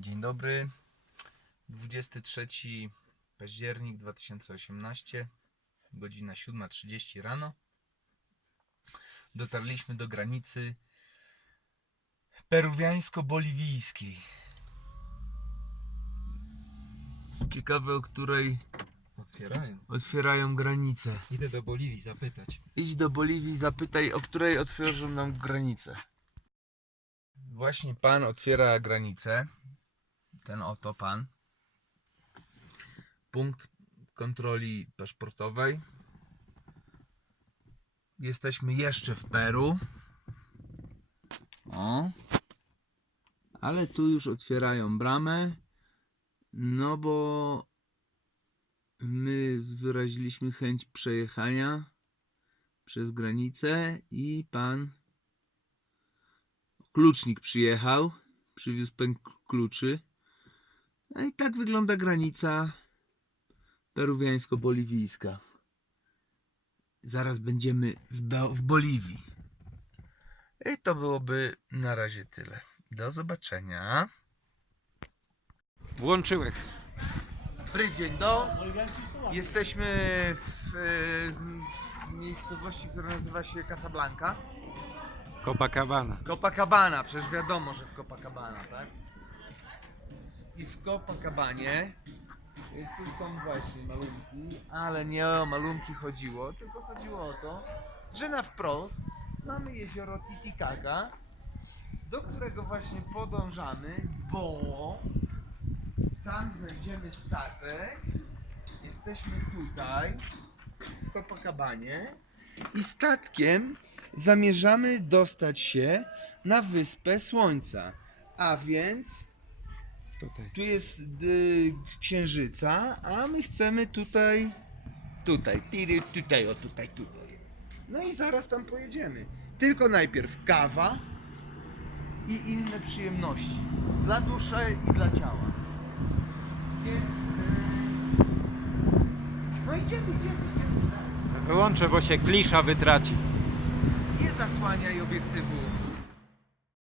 Dzień dobry. 23 październik 2018, godzina 7.30 rano. Dotarliśmy do granicy peruwiańsko-boliwijskiej. Ciekawe, o której Otwierają. otwierają granicę. Idę do Boliwii zapytać. Idź do Boliwii, zapytaj, o której otworzą nam granicę. Właśnie pan otwiera granicę. Ten oto pan. Punkt kontroli paszportowej. Jesteśmy jeszcze w Peru. O. Ale tu już otwierają bramę. No bo my wyraziliśmy chęć przejechania przez granicę i pan klucznik przyjechał, przywiózł pęk kluczy. No i tak wygląda granica peruwiańsko-boliwijska. Zaraz będziemy w, Bo- w Boliwii. I to byłoby na razie tyle. Do zobaczenia. Włączyłeś. Dobry dzień, do. Jesteśmy w, e, w miejscowości, która nazywa się Casablanca. Copacabana. Copacabana, przecież wiadomo, że w Copacabana, tak? I w Copacabanie tu są właśnie malunki, ale nie o malunki chodziło, tylko chodziło o to, że na wprost mamy jezioro Titicaca, do którego właśnie podążamy, bo tam znajdziemy statek. Jesteśmy tutaj, w Copacabanie i statkiem zamierzamy dostać się na Wyspę Słońca. A więc Tutaj. tu jest y, księżyca, a my chcemy tutaj, tutaj, tiry, tutaj, o tutaj, tutaj. No i zaraz tam pojedziemy. Tylko najpierw kawa i inne przyjemności. Dla duszy i dla ciała. Więc. y, no idziemy, idziemy, idziemy. Wyłączę, bo się klisza wytraci. Nie zasłaniaj obiektywu